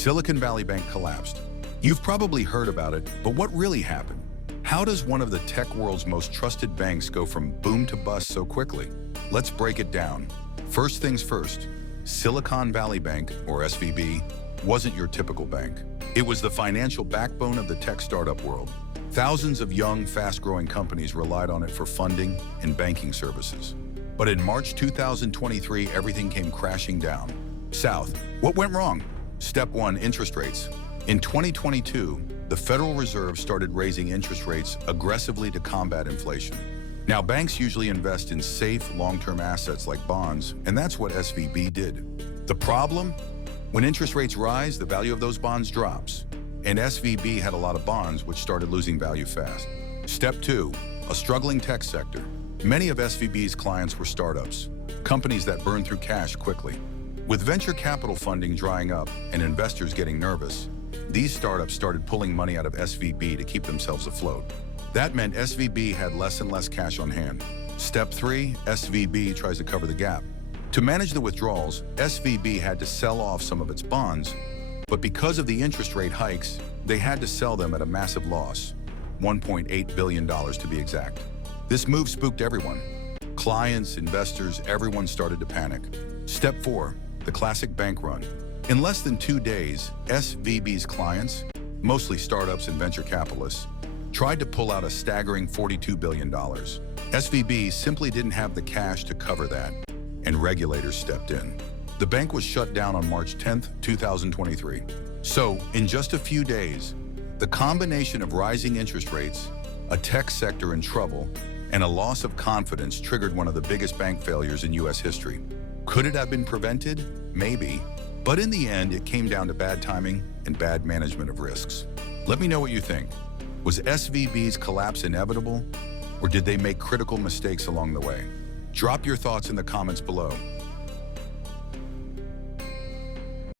Silicon Valley Bank collapsed. You've probably heard about it, but what really happened? How does one of the tech world's most trusted banks go from boom to bust so quickly? Let's break it down. First things first, Silicon Valley Bank, or SVB, wasn't your typical bank. It was the financial backbone of the tech startup world. Thousands of young, fast-growing companies relied on it for funding and banking services. But in March 2023, everything came crashing down. South. What went wrong? Step 1, interest rates. In 2022, the Federal Reserve started raising interest rates aggressively to combat inflation. Now, banks usually invest in safe, long-term assets like bonds, and that's what SVB did. The problem? When interest rates rise, the value of those bonds drops. And SVB had a lot of bonds, which started losing value fast. Step 2, a struggling tech sector. Many of SVB's clients were startups, companies that burn through cash quickly. With venture capital funding drying up and investors getting nervous, these startups started pulling money out of SVB to keep themselves afloat. That meant SVB had less and less cash on hand. Step 3, SVB tries to cover the gap. To manage the withdrawals, SVB had to sell off some of its bonds, but because of the interest rate hikes, they had to sell them at a massive loss, $1.8 billion to be exact. This move spooked everyone. Clients, investors, everyone started to panic. Step 4, the classic bank run. In less than 2 days, SVB's clients, mostly startups and venture capitalists, tried to pull out a staggering $42 billion. SVB simply didn't have the cash to cover that, and regulators stepped in. The bank was shut down on March 10, 2023. So, in just a few days, the combination of rising interest rates, a tech sector in trouble, and a loss of confidence triggered one of the biggest bank failures in U.S. history. Could it have been prevented? Maybe. But in the end, it came down to bad timing and bad management of risks. Let me know what you think. Was SVB's collapse inevitable, or did they make critical mistakes along the way? Drop your thoughts in the comments below.